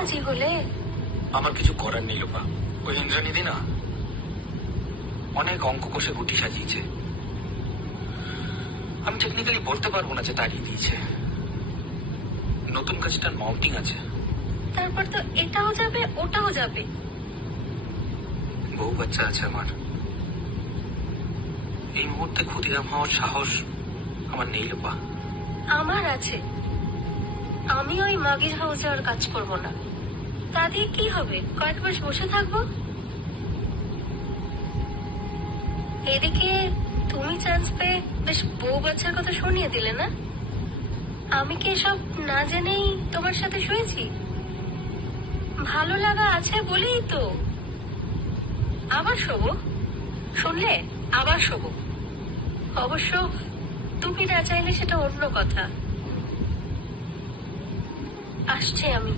রাজি হলে? আমার কিছু করার নেই রূপা। ওই ইন্দ্রানিধি না অনেক অঙ্ক কষে গুটি সাজিয়েছে। আমি টেকনিক্যালি বলতে পারবো না যে তাড়িয়ে দিয়েছে। নতুন কাজটার মাউন্টিং আছে। তারপর তো এটাও যাবে ওটাও যাবে। বউ বাচ্চা আছে আমার। এই মুহূর্তে ক্ষুদিরাম হওয়ার সাহস আমার নেই রূপা। আমার আছে। আমি ওই মাগির হাউসে আর কাজ করবো না। তা দিয়ে কি হবে? কয়েক মাস বসে থাকবো। এদিকে তুমি চান্স পেয়ে বেশ বউ বাচ্চার কথা শুনিয়ে দিলে না? আমি কি এসব না জেনেই তোমার সাথে শুয়েছি? ভালো লাগা আছে বলেই তো। আবার শোবো, শুনলে? আবার শোবো। অবশ্য তুমি না চাইলে সেটা অন্য কথা। আসছে আমি।